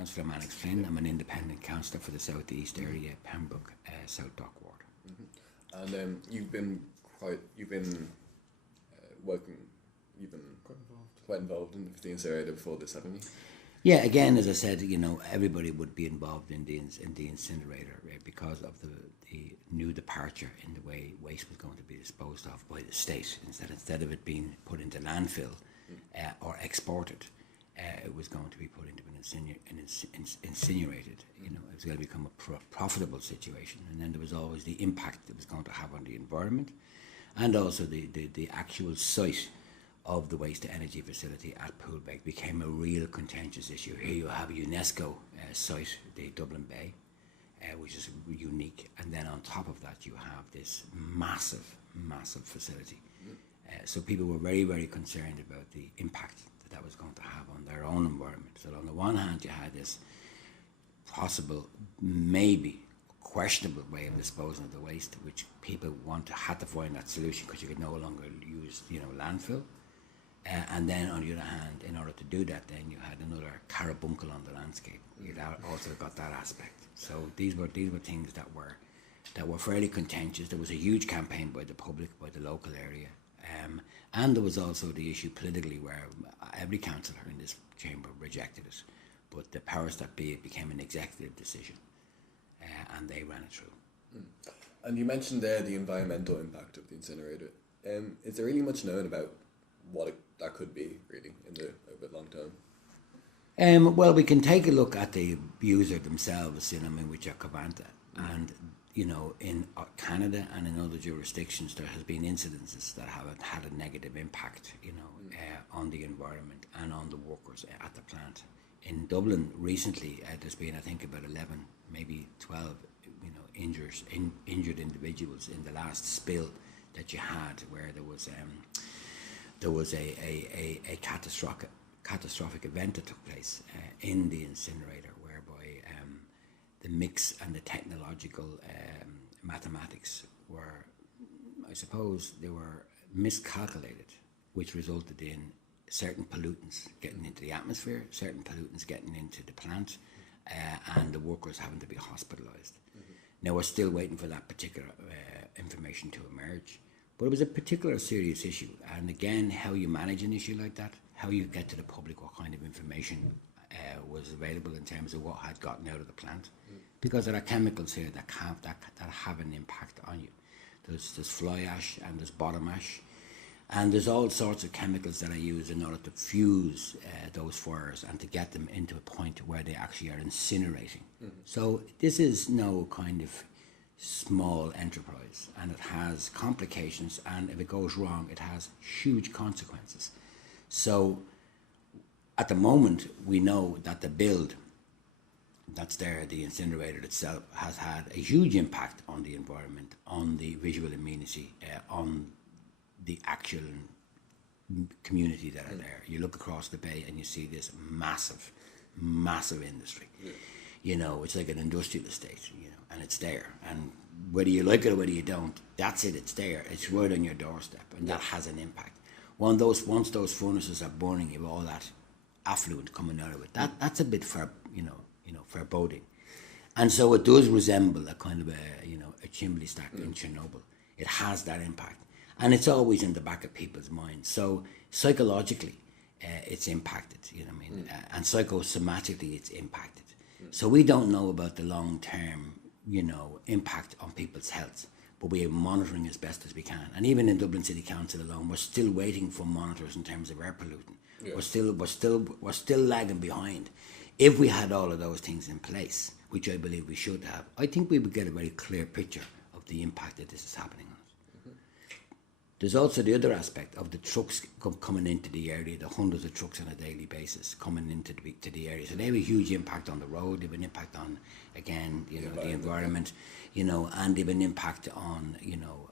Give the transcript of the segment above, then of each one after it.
Councillor Mannix Flynn. I'm an independent councillor for the South East area, Pembroke, South Dock Ward. And you've been quite involved in the incinerator before this, haven't you? Yeah, again, as I said, everybody would be involved in the incinerator because of the new departure in the way waste was going to be disposed of by the state. Instead of it being put into landfill or exported, it was going to be put into an incinerated. It was going to become a profitable situation, and then there was always the impact it was going to have on the environment, and also the actual site of the waste to energy facility at Poolbeg became a real contentious issue. Here you have a UNESCO site, the Dublin Bay, which is unique, and then on top of that you have this massive facility. So people were very, very concerned about the impact that was going to have on their own environment. So on the one hand you had this possible, maybe questionable way of disposing of the waste, which people had to find that solution because you could no longer use landfill. And then on the other hand, in order to do that, then you had another carbuncle on the landscape. You also got that aspect. So these were things that were fairly contentious. There was a huge campaign by the public, by the local area, and there was also the issue politically where every councillor in this chamber rejected it, but the powers that be, it became an executive decision, and they ran it through. And you mentioned there the environmental impact of the incinerator. Is there really much known about what that could be really in the over long term? Well, we can take a look at the user themselves, which are Covanta, and in Canada and in other jurisdictions there has been incidences that have had a negative impact, on the environment and on the workers at the plant. In Dublin recently, there's been I think about 11, maybe 12, injured individuals in the last spill that you had, where there was a catastrophic event that took place in the incinerator, whereby the mix and the technological mathematics were, I suppose, they were miscalculated, which resulted in certain pollutants getting into the atmosphere, certain pollutants getting into the plant, and the workers having to be hospitalised. Now we're still waiting for that particular information to emerge. But it was a particular serious issue, and again, how you manage an issue like that, how you get to the public what kind of information was available in terms of what had gotten out of the plant, because there are chemicals here that have an impact on you. There's fly ash and there's bottom ash, and there's all sorts of chemicals that are used in order to fuse those fires and to get them into a point where they actually are incinerating. So this is no kind of small enterprise, and it has complications, and if it goes wrong it has huge consequences. So at the moment we know that the build that's there, the incinerator itself, has had a huge impact on the environment, on the visual amenity, on the actual community that are there. You look across the bay and you see this massive industry. It's like an industrial estate, and it's there, and whether you like it or whether you don't, that's it, it's there, it's right on your doorstep, and that has an impact. Once those furnaces are burning, you have all that affluent coming out of it. That's a bit foreboding, and so it does resemble a kind of a chimney stack in Chernobyl. It has that impact, and it's always in the back of people's minds. So psychologically, it's impacted, and psychosomatically, it's impacted. So we don't know about the long-term, impact on people's health, but we are monitoring as best as we can. And even in Dublin City Council alone, we're still waiting for monitors in terms of air pollutant. Yeah. We're still lagging behind. If we had all of those things in place, which I believe we should have, I think we would get a very clear picture of the impact that this is happening on us. There's also the other aspect of the trucks coming into the area, the hundreds of trucks on a daily basis coming into the area. So they have a huge impact on the road, they have an impact on, again, the environment, and they have an impact on,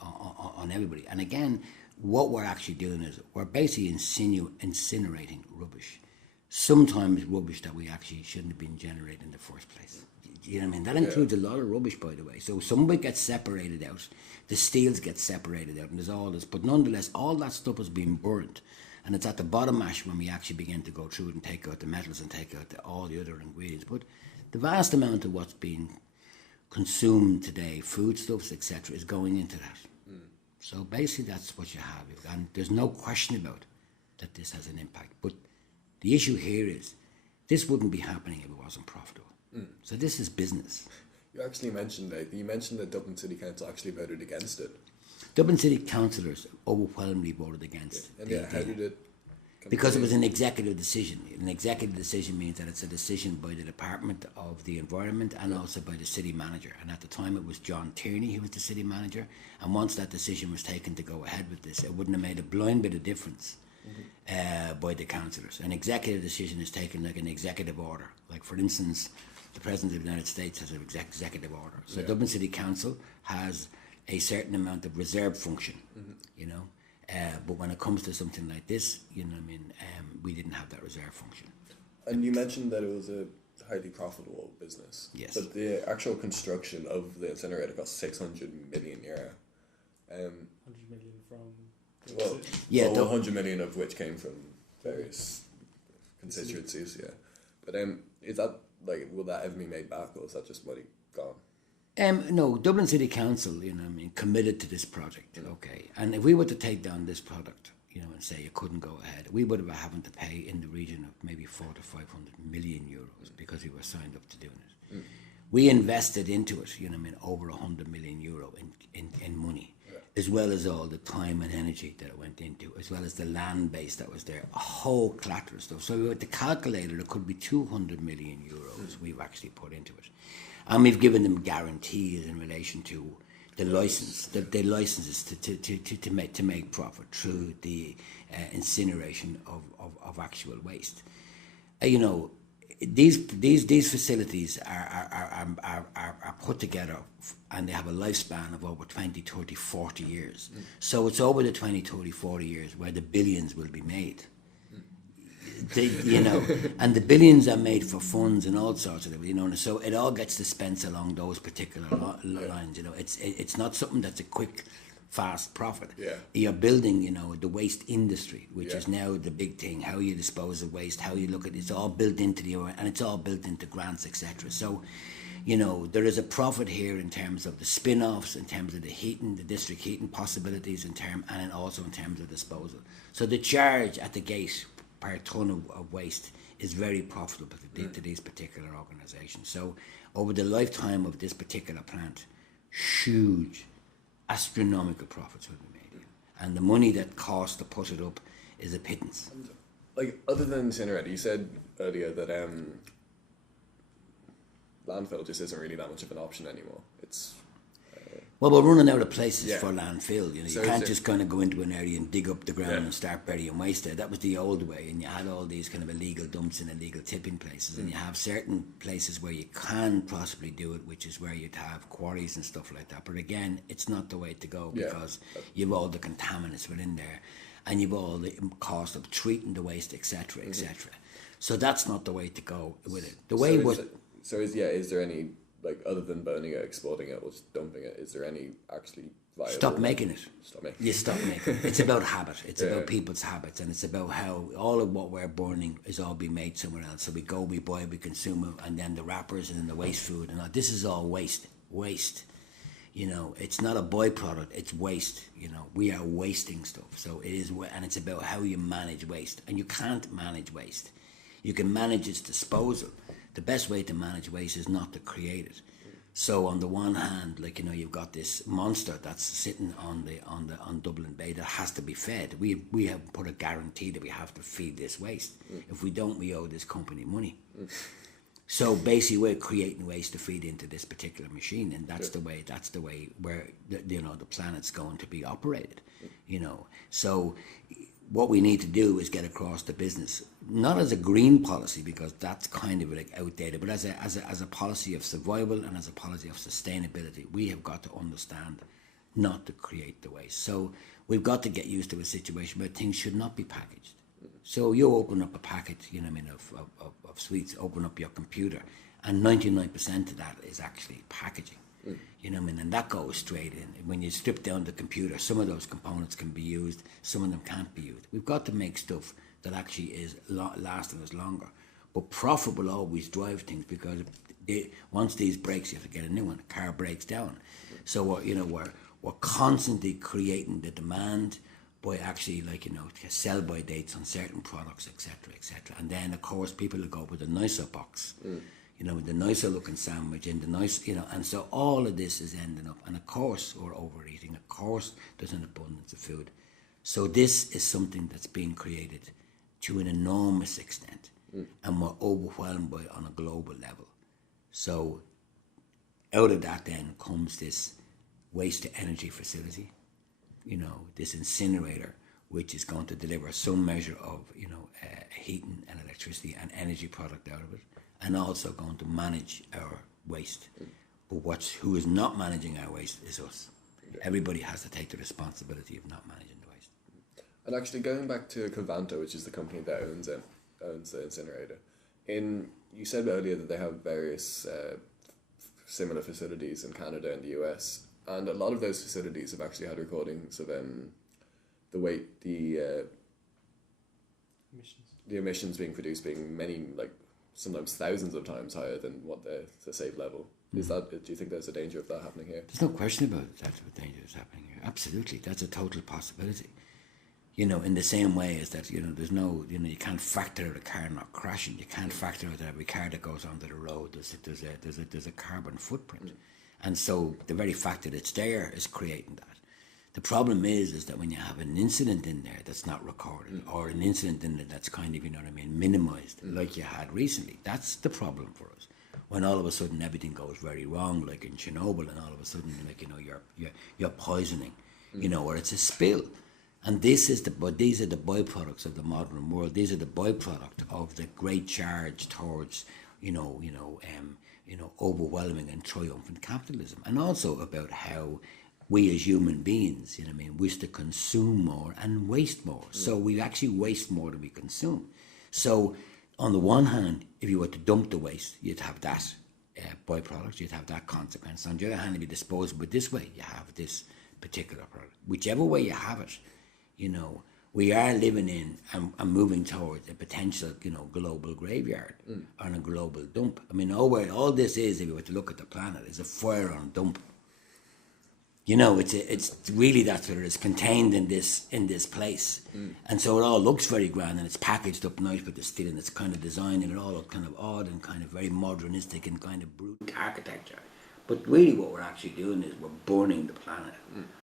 on everybody. And again, what we're actually doing is we're basically incinerating rubbish. Sometimes rubbish that we actually shouldn't have been generating in the first place. You know what I mean? That includes a lot of rubbish, by the way. So some of it gets separated out, the steels get separated out, and there's all this. But nonetheless, all that stuff is being burnt, And it's at the bottom mash when we actually begin to go through it and take out the metals and take out all the other ingredients. But the vast amount of what's being consumed today, foodstuffs, etc., is going into that. So basically that's what you have. And there's no question about that this has an impact. But the issue here is this wouldn't be happening if it wasn't profitable. So this is business. You actually mentioned that Dublin City Council actually voted against it. Dublin City councillors overwhelmingly voted against it. And how did it? Because it was an executive decision. An executive decision means that it's a decision by the Department of the Environment and also by the city manager. And at the time it was John Tierney who was the city manager. And once that decision was taken to go ahead with this, it wouldn't have made a blind bit of difference by the councillors. An executive decision is taken like an executive order. Like, for instance, the President of the United States has an executive order. So Dublin City Council has a certain amount of reserve function, you know. But when it comes to something like this, you know what I mean, we didn't have that reserve function. And you mentioned that it was a highly profitable business. Yes. But the actual construction of the incinerator cost 600 million euro. 100 million from... Well, yeah, 100 million of which came from various constituencies, yeah. But is that, like, will that ever be made back, or is that just money gone? No, Dublin City Council, you know what I mean, committed to this project, okay. And if we were to take down this product, you know, and say you couldn't go ahead, we would have having to pay in the region of maybe 400 to 500 million euros because we were signed up to doing it. We invested into it, you know what I mean, over 100 million euro in money, as well as all the time and energy that it went into, as well as the land base that was there, a whole clatter of stuff. So with the calculator, it could be 200 million euros we've actually put into it. And we've given them guarantees in relation to the license, the licenses to make profit through the incineration of actual waste. You know, these facilities are put together and they have a lifespan of over 20, 30, 40 years. So it's over the 20, 30, 40 years where the billions will be made. You know, and the billions are made for funds and all sorts of it, you know, and so it all gets dispensed along those particular lines, you know. It's not something that's a quick, fast profit. You're building, you know, the waste industry, which is now the big thing, how you dispose of waste, how you look at it, it's all built into and it's all built into grants, etc. So, you know, there is a profit here in terms of the spin-offs, in terms of the heating, the district heating possibilities, and also in terms of disposal. So the charge at the gate per tonne of waste is very profitable to these particular organisations. So over the lifetime of this particular plant, huge, astronomical profits will be made. And the money that costs to put it up is a pittance. Like, other than incinerator, you said earlier that landfill just isn't really that much of an option anymore. It's... Well, we're running out of places for landfill. You know, so you can't just kind of go into an area and dig up the ground and start burying waste there. That was the old way, and you had all these kind of illegal dumps and illegal tipping places, and you have certain places where you can possibly do it, which is where you'd have quarries and stuff like that. But again, it's not the way to go because you've all the contaminants within there, and you've all the cost of treating the waste, etc., etc. So that's not the way to go with it. The way is there any, like, other than burning it, exploding it, or just dumping it, is there any actually viable? Stop making it. You stop making it. It's about habit. It's about people's habits, and it's about how all of what we're burning is all being made somewhere else. So we go, we buy, we consume it, and then the wrappers and then the waste food, and all. This is all waste. Waste. You know, it's not a byproduct, it's waste. You know, we are wasting stuff. So it is, and it's about how you manage waste. And you can't manage waste. You can manage its disposal. The best way to manage waste is not to create it. So on the one hand, like, you know, you've got this monster that's sitting on Dublin Bay that has to be fed. We have put a guarantee that we have to feed this waste. If we don't, we owe this company money. So basically, we're creating waste to feed into this particular machine, and that's the way where the planet's going to be operated. You know, so what we need to do is get across the business, not as a green policy, because that's kind of like outdated, but as a policy of survival and as a policy of sustainability. We have got to understand not to create the waste. So we've got to get used to a situation where things should not be packaged. So you open up a packet, you know what I mean, of sweets, open up your computer, and 99% of that is actually packaging. You know what I mean? And that goes straight in. When you strip down the computer, some of those components can be used, some of them can't be used. We've got to make stuff that actually is lasting us longer. But profit will always drive things, because once these breaks, you have to get a new one. The car breaks down. So we're constantly creating the demand by actually, sell by dates on certain products, etc., etc. And then, of course, people will go with a nicer box, with the nicer looking sandwich and the nice, and so all of this is ending up. And of course, we're overeating. Of course, there's an abundance of food. So this is something that's being created to an enormous extent, and we're overwhelmed by it on a global level. So out of that then comes this waste to energy facility, this incinerator, which is going to deliver some measure of, heating and electricity and energy product out of it, and also going to manage our waste. But who is not managing our waste is us. Everybody has to take the responsibility of not managing the waste. And actually, going back to Covanta, which is the company that owns the incinerator, you said earlier that they have various similar facilities in Canada and the US, and a lot of those facilities have actually had recordings of the emissions being produced being many, sometimes thousands of times higher than what the safe level. Do you think there's a danger of that happening here? There's no question about it, that's what danger is happening here. Absolutely, that's a total possibility. In the same way as that, there's no, you can't factor out a car not crashing. You can't factor out that every car that goes onto the road, there's a carbon footprint. And so the very fact that it's there is creating that. The problem is that when you have an incident in there that's not recorded, or an incident in there that's kind of, minimised, like you had recently, that's the problem for us. When all of a sudden everything goes very wrong, like in Chernobyl, and all of a sudden, you're poisoning, or it's a spill. And these are the byproducts of the modern world. These are the byproduct of the great charge towards, overwhelming and triumphant capitalism, and also about how we as human beings, wish to consume more and waste more. So we actually waste more than we consume. So on the one hand, if you were to dump the waste, you'd have that byproduct, you'd have that consequence. On the other hand, if you dispose of it this way, you have this particular product. Whichever way you have it, we are living in and moving towards a potential, global graveyard and a global dump. All this is, if you were to look at the planet, is a fire on a dump. It's really, that's what it is, contained in this place. And so it all looks very grand, and it's packaged up nice, but it's still in its kind of design, and it all looks kind of odd and kind of very modernistic and kind of brute architecture. But really what we're actually doing is we're burning the planet.